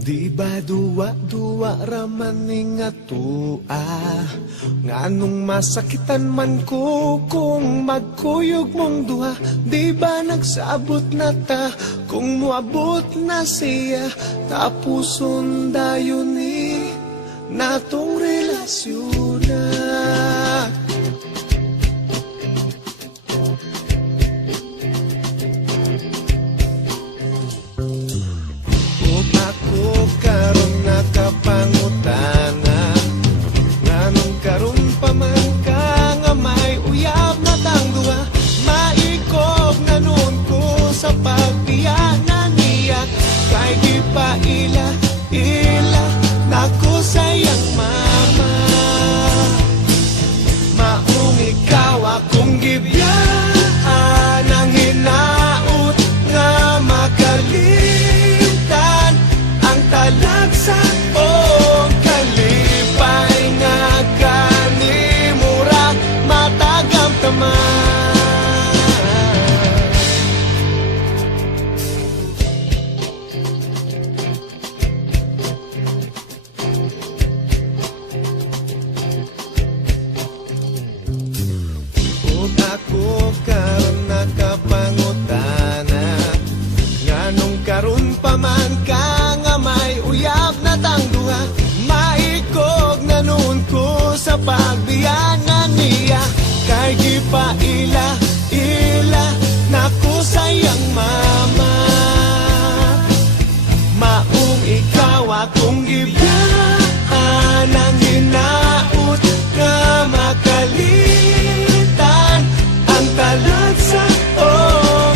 Di ba duwa-duwa raman nga tua, nganong masakitan man ko kung magkuyog mong duha. Di ba nagsabot na ta kung muabot na siya, tapuson dayon ni natong relasyon na. Ako karon nakapangutana, nganong karon pa man ka nga may uyab na tang duha. Maikog na nun ko sa pagbiyanan niya, kay di pa ila nako sayang mama. Maong ikaw akong gibiyaan, ang hinaut nga makalimtan ang talagsa o kalipay nga kanimura matagam taman. Ug ako karon nakapangutana, nganong karon pa man ka nga may uyab na tang duha. Maikog na nun ko sa pagbiyanan niya, kay di pa ila nako sayang mama. Maong ikaw akong gibiyaan, ang hinaut nga makalitan ang talagsa o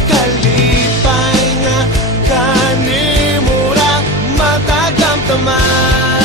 kalipay nga kanimura matagam taman.